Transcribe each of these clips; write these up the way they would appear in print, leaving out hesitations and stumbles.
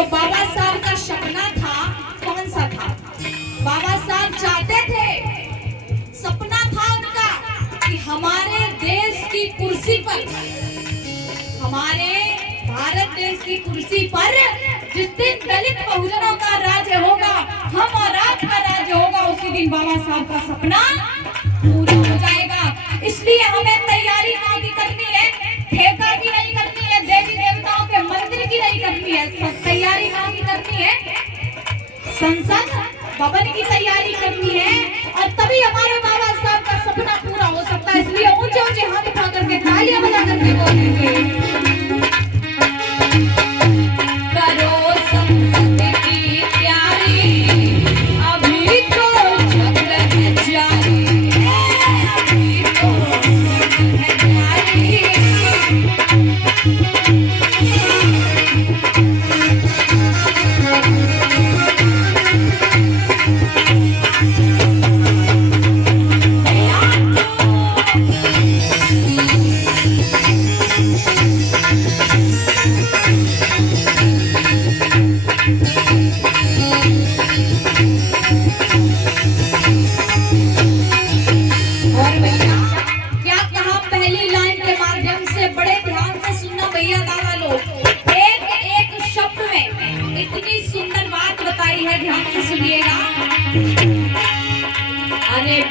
जो बाबा साहब का सपना था कौन सा था? बाबा साहब चाहते थे, सपना था उनका कि हमारे देश की कुर्सी पर, हमारे भारत देश की कुर्सी पर जिस दिन दलित बहुजनों का राज्य होगा, हम और आपका राज्य होगा, उसी दिन बाबा साहब का सपना पूरा हो जाएगा। इसलिए हमें तैयारी कहाँ की करनी है? ठेका की नहीं करनी है, देवी देवताओं के मंदिर की नहीं करनी है, सब तैयारी कहाँ की करनी है? संसद भवन की तैयारी करनी है, और तभी हमारे बाबा साहब का सपना पूरा हो सकता है। इसलिए ऊंचे ऊंचे हाथ उठा करके तालियां बजा करके बोलेंगे, करो संसद की तैयारी, अभी तो चल है जारी, अभी तो चल है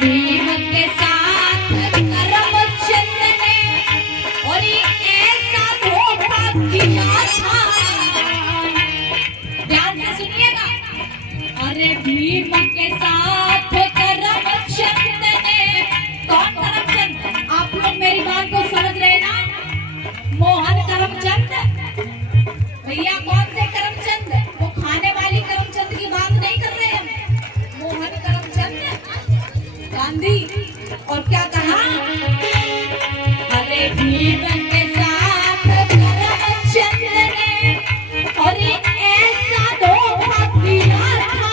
भीम के साथ करमचंद ने और ऐसा धोखा किया था। ध्यान से सुनिएगा, अरे भीम के साथ करमचंद ने, कौन करमचंद? आप लोग मेरी बात को समझ रहे ना? मोहन करमचंद भैया, कौन से करमचंद? वो खाने वाली करमचंद की बात नहीं कर रहे हम, मोहन करमचंद गांधी। और क्या कहा? अरे भीम के साथ करमचंद ने और ऐसा धोखा किया था,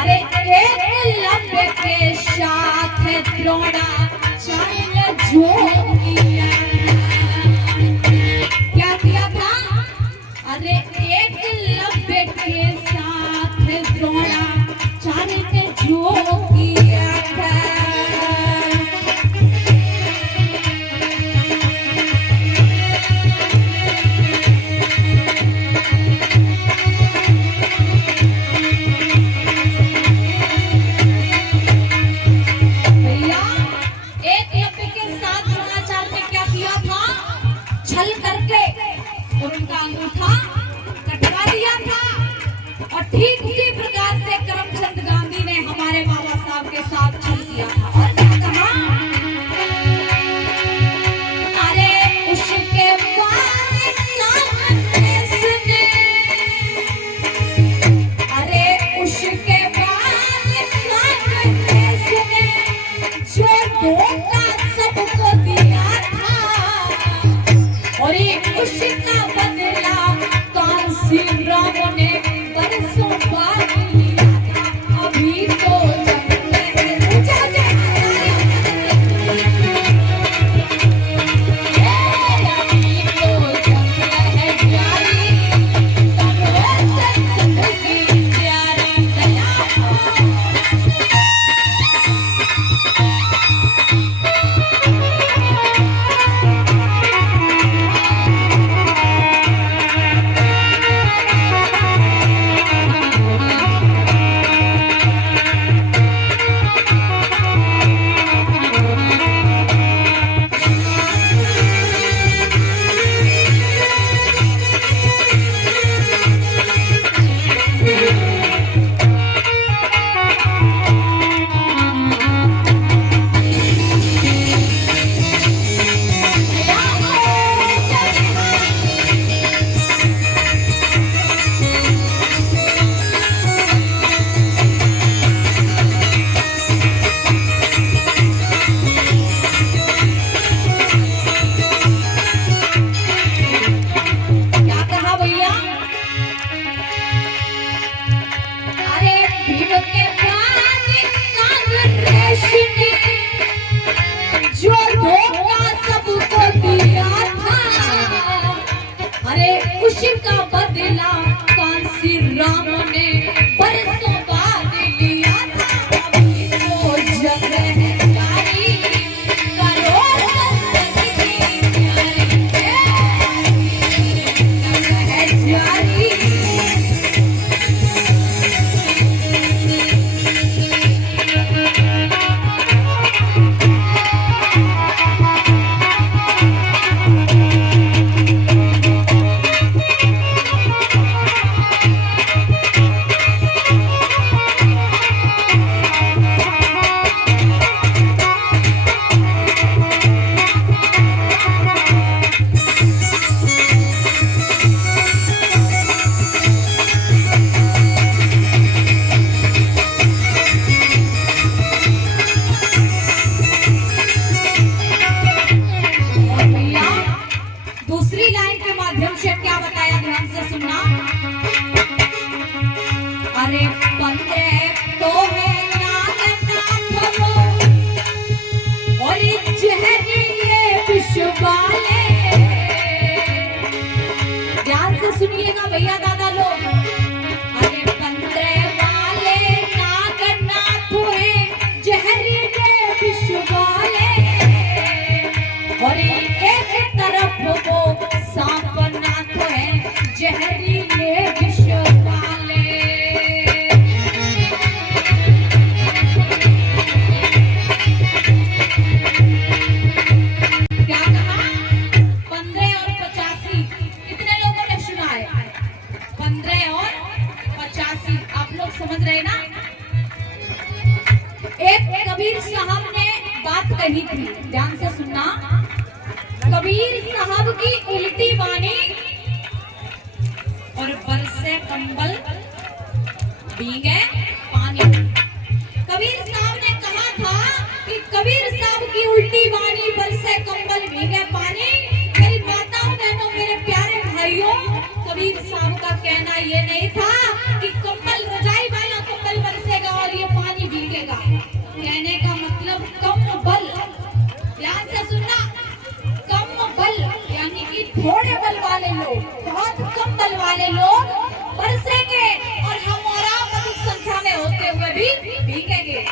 अरे एकलव्य के साथ द्रोणाचार्य जो किया, क्या किया था? अरे एकलव्य के साथ द्रोणाचार्य ने जो किया था। भैया, एकलव्य के साथ द्रोणाचार्य ने क्या किया था? छल करके और उनका अंगूठा कटवा दिया था। और ठीक उसी प्रकार से करमचंद गांधी ने हमारे बाबा साहब के साथ छल किया था। और क्या कहा? अरे उसके बाद कांग्रेस ने, अरे उसके बाद कांग्रेस ने जो धोखा सबको दिया था, और उसका बदला कांसीराम ने बरसों बाद लिया था। अभी तो भैया दादा लोग, अरे 15 वाले नागनाथ हुए जहरीले विष वाले, और एक तरफ वो सांपनाथ है जहरीले विष वाले। क्या कहा? 15 और 85 कितने लोगों ने सुना है? 15 और 85 आप लोग समझ रहे ना? एक कबीर साहब ने बात कही थी, ध्यान से सुनना। कबीर साहब की उल्टी वाणी और बरसे कंबल भीगे पानी। कबीर साहब ने कहा था कि कबीर साहब की उल्टी वाणी बरसे कंबल भीगे पानी। मेरी माताओं बहनों मेरे प्यारे भाइयों, कबीर साहब का कहना ये नहीं था कि कंबल रजाई वाला कंबल बरसेगा और ये पानी भीगेगा। कहने का मतलब कम बल, ध्यान से सुनना, कम बल यानी कि थोड़े बल वाले लोग, बहुत कम बल वाले लोग बरसेंगे और हम और आप अधिक संख्या में होते हुए भी भीगेंगे।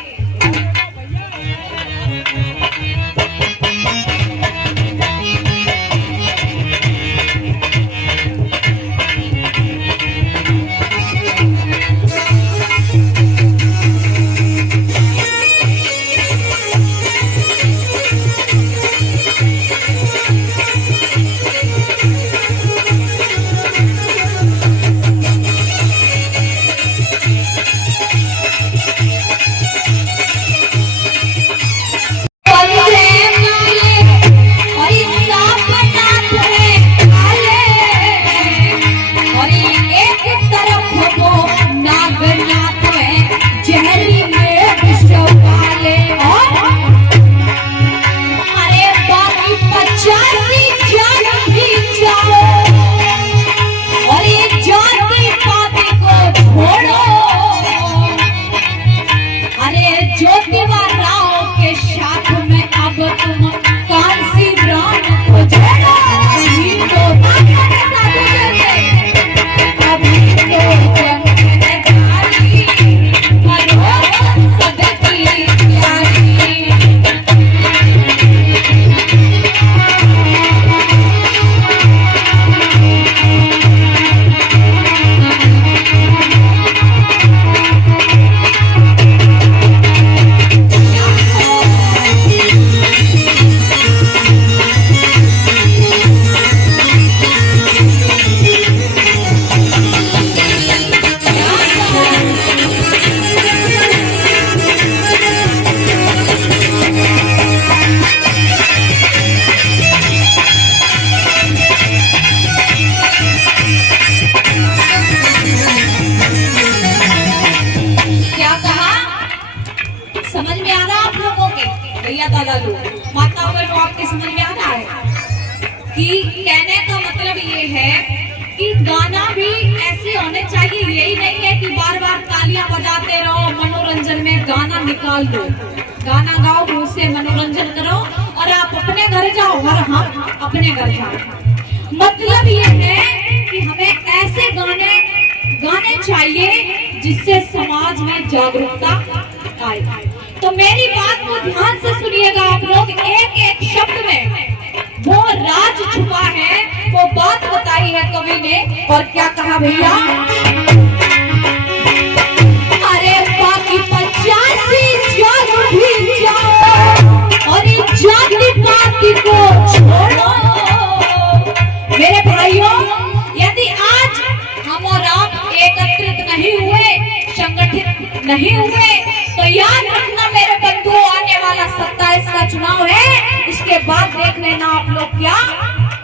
कि कहने का मतलब ये है कि गाना भी ऐसे होने चाहिए, यही नहीं है कि बार बार तालियां बजाते रहो, मनोरंजन में गाना निकाल दो, गाना गाओ, उससे मनोरंजन करो और आप अपने घर जाओ और हम अपने घर जाओ। मतलब ये है कि हमें ऐसे गाने गाने चाहिए जिससे समाज में जागरूकता आए। तो मेरी बात को ध्यान से सुनिएगा आप लोग, एक एक शब्द में वो राज छुपा है, वो बात बताई है कवि ने। और क्या कहा भैया? अरे बाकी 85 जाग भी जाओ और जाति पाति को छोड़ो। मेरे भाइयों, यदि आज हम और आप एकत्रित नहीं हुए, संगठित नहीं हुए, तो याद रखना मेरे बंधुओं, आने वाला 27 का चुनाव है, इसके बाद देख लेना आप लोग क्या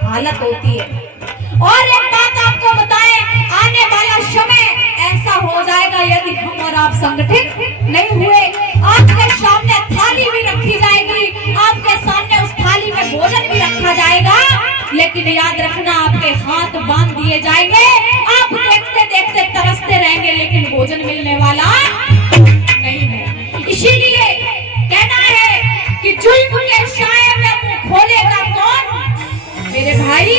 हालत होती है। और एक बात आपको बताएं, आने वाला समय ऐसा हो जाएगा यदि हम और आप संगठित नहीं हुए। आपके सामने थाली भी रखी जाएगी, आपके सामने उस थाली में भोजन भी रखा जाएगा, लेकिन याद रखना आपके हाथ बांध दिए जाएंगे, आप देखते देखते तरसते रहेंगे, लेकिन भोजन मिलने वाला नहीं है। इसीलिए कहना है कि जुल्म के साए में मुंह खोलेगा कौन? मेरे भाई,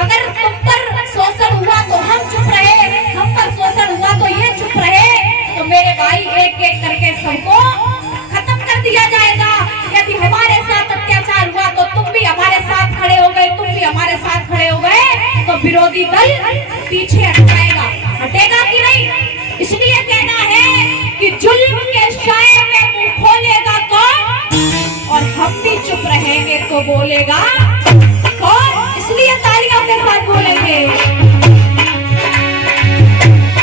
अगर तुम पर शोषण हुआ तो हम चुप एक करके सबको खत्म कर दिया जाएगा। यदि हमारे साथ अत्याचार हुआ तो तुम भी हमारे साथ खड़े हो गए, तुम भी हमारे साथ खड़े हो गए तो विरोधी दल पीछे हटाएगा, हटेगा कि नहीं? इसलिए कहना है कि जुल्म के साए में मुंह खोलेगा कौन, और हम भी चुप रहेंगे तो बोलेगा कौन? इसलिए तालियों के साथ बोलेंगे।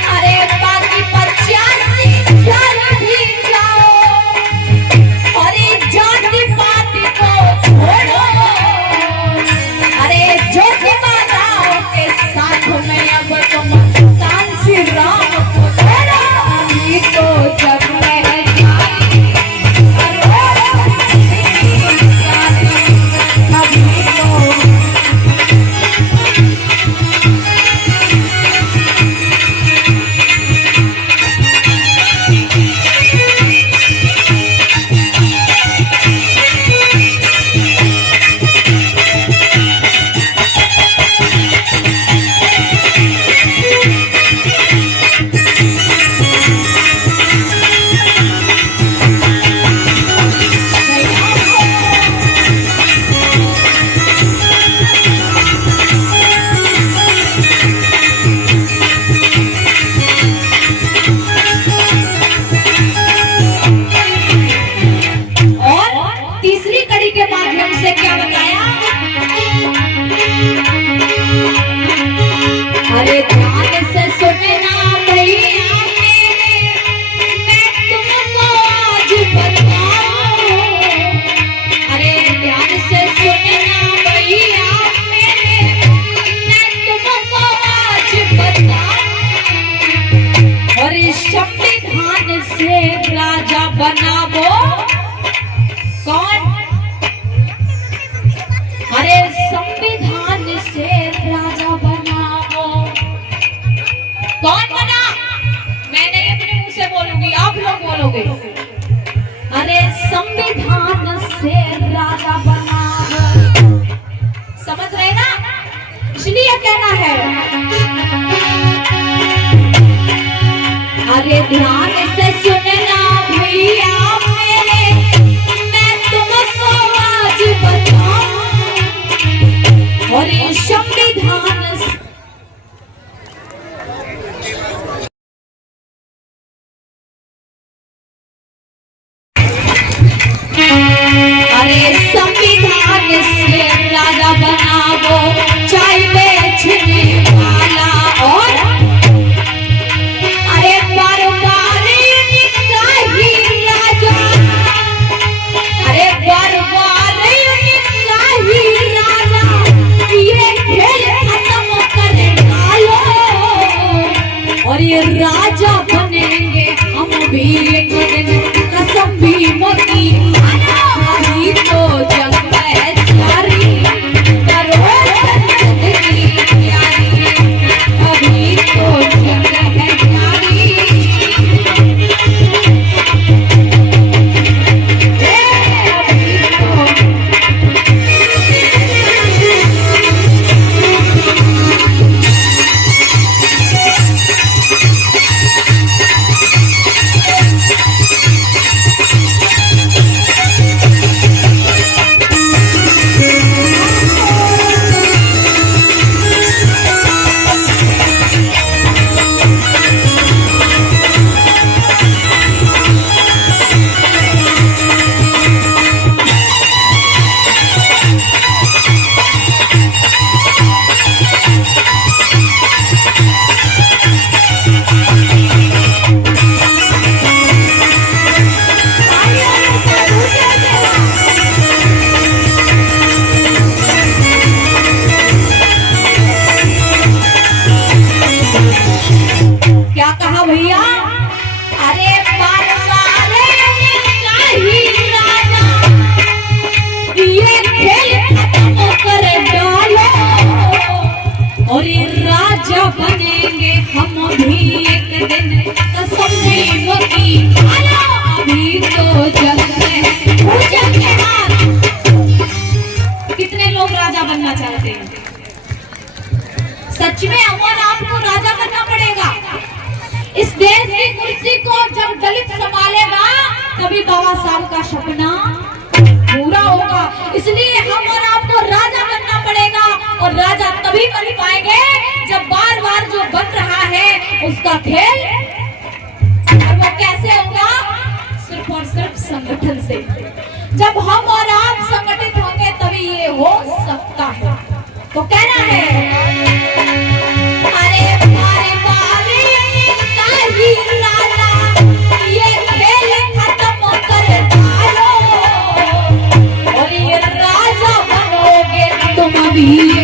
अरे बाकी 85 जान भी जाओ, अरे जाति पाति को छोड़ो, अरे ज्योतिबाओं के साथ में अब तुम कांसी राम को छोड़ो, अभी तो जग में है जाति, अभी तो अरे ध्यान से सुनना भैया मैं तुमको आज बताऊं, अरे ध्यान से सुनना भैया मैं तुमको आज बताऊं, और संविधान से राजा बनावो कौन? अरे संविधान से राजा बनावो कौन बना? मैं नहीं अपने मुंह से बोलूंगी, आप लोग बोलोगे। अरे संविधान से राजा बनावो, समझ रहे ना? इसलिए कहना है अरे ध्यान से सुनना भैया मैं तुमको आज बताऊं, और ये संविधान अरे संविधान से राजा बनावो चाहे बेचने बाबा साहब का सपना पूरा होगा। इसलिए हम और आपको राजा बनना पड़ेगा, और राजा तभी बन पाएंगे जब बार बार जो बन रहा है उसका खेल, और वो कैसे होगा? सिर्फ और सिर्फ संगठन से। जब हम और आप संगठित होंगे तभी ये हो सकता है। तो कहना है, अरे बारे बारे का ही लाला, ये खेल खत्म कर डालो, और ये राजा बनोगे तुम भी।